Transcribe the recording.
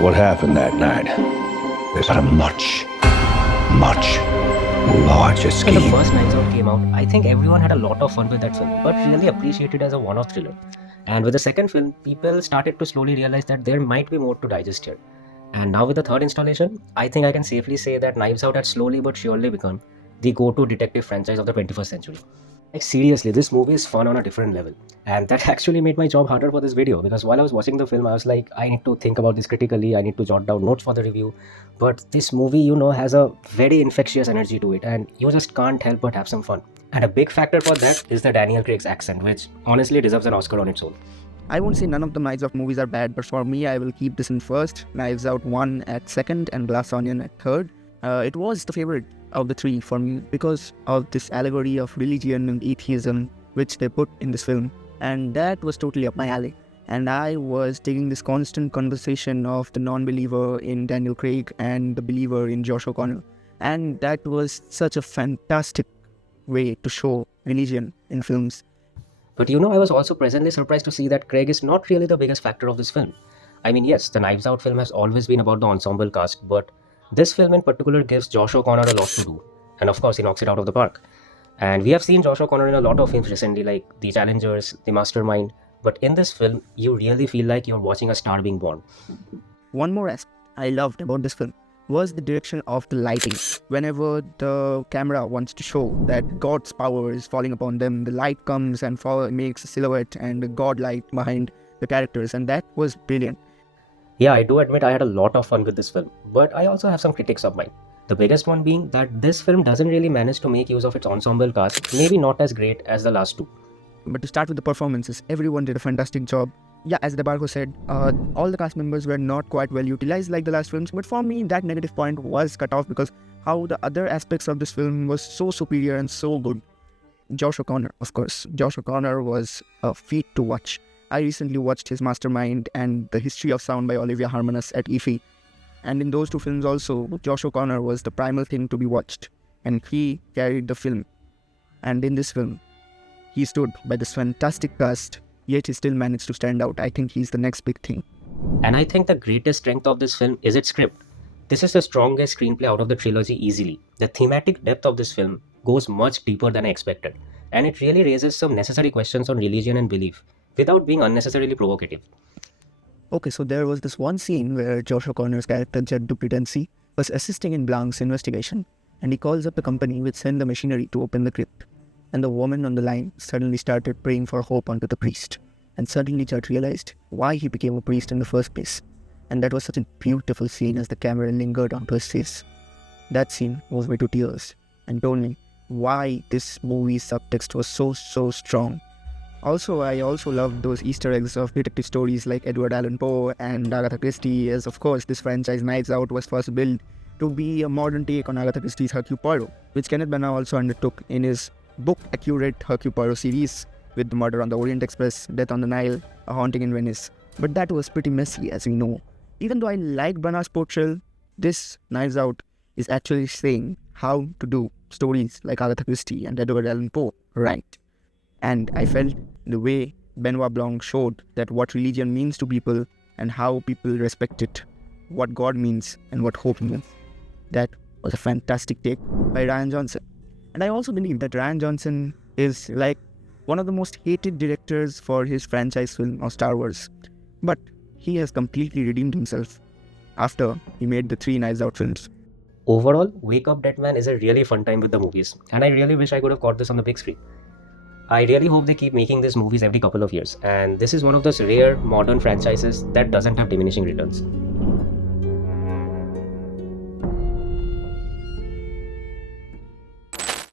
about what happened that night. There's a much larger When the scheme. first Knives Out came out, I think everyone had a lot of fun with that film, but really appreciated it as a one-off thriller. And with the second film, people started to slowly realize that there might be more to digest here. And now with the third installation, I think I can safely say that Knives Out had slowly but surely become the go-to detective franchise of the 21st century. Like seriously, this movie is fun on a different level. And that actually made my job harder for this video because while I was watching the film, I was like, I need to think about this critically, I need to jot down notes for the review. But this movie, has a very infectious energy to it, and you just can't help but have some fun. And a big factor for that is the Daniel Craig's accent, which honestly deserves an Oscar on its own. I won't say none of the Knives Out movies are bad, but for me, I will keep this in first, Knives Out 1 at second, and Glass Onion at third. It was the favorite of the three for me because of this allegory of religion and atheism which they put in this film, and that was totally up my alley. And I was taking this constant conversation of the non-believer in Daniel Craig and the believer in Josh O'Connor, and that was such a fantastic way to show religion in films. But I was also pleasantly surprised to see that Craig is not really the biggest factor of this film. I mean, yes, the Knives Out film has always been about the ensemble cast, but this film in particular gives Josh O'Connor a lot to do. And of course, he knocks it out of the park. And we have seen Josh O'Connor in a lot of films recently, like The Challengers, The Mastermind. But in this film, you really feel like you're watching a star being born. One more aspect I loved about this film was the direction of the lighting. Whenever the camera wants to show that God's power is falling upon them, the light comes and makes a silhouette and a God light behind the characters, and that was brilliant. Yeah, I do admit I had a lot of fun with this film, but I also have some critics of mine. The biggest one being that this film doesn't really manage to make use of its ensemble cast, maybe not as great as the last two. But to start with the performances, everyone did a fantastic job. Yeah, as Debarco said, all the cast members were not quite well utilized like the last films, but for me, that negative point was cut off because how the other aspects of this film was so superior and so good. Josh O'Connor, of course. Josh O'Connor was a feat to watch. I recently watched his Mastermind and The History of Sound by Olivia Harmonus at IFI. And in those two films also, Josh O'Connor was the primal thing to be watched. And he carried the film. And in this film, he stood by this fantastic cast, yet he still managed to stand out. I think he's the next big thing. And I think the greatest strength of this film is its script. This is the strongest screenplay out of the trilogy easily. The thematic depth of this film goes much deeper than I expected. And it really raises some necessary questions on religion and belief, without being unnecessarily provocative. Okay, so there was this one scene where Josh O'Connor's character, Jed Dupretency, was assisting in Blanc's investigation, and he calls up the company which sent the machinery to open the crypt. And the woman on the line suddenly started praying for hope onto the priest. And suddenly Jed realized why he became a priest in the first place. And that was such a beautiful scene as the camera lingered onto his face. That scene moved me to tears and told me why this movie's subtext was so strong. Also, I also loved those Easter eggs of detective stories like Edward Allan Poe and Agatha Christie, as of course this franchise Knives Out was first built to be a modern take on Agatha Christie's Hercule Poirot, which Kenneth Branagh also undertook in his book-accurate Hercule Poirot series with The Murder on the Orient Express, Death on the Nile, A Haunting in Venice. But that was pretty messy, as we know. Even though I like Branagh's portrayal, this Knives Out is actually saying how to do stories like Agatha Christie and Edward Allan Poe right. And I felt the way Benoit Blanc showed that what religion means to people and how people respect it, what God means and what hope means. That was a fantastic take by Rian Johnson. And I also believe that Rian Johnson is like one of the most hated directors for his franchise film of Star Wars. But he has completely redeemed himself after he made the 3 Knives Out films. Overall, Wake Up Dead Man is a really fun time with the movies, and I really wish I could have caught this on the big screen. I really hope they keep making these movies every couple of years, and this is one of those rare modern franchises that doesn't have diminishing returns.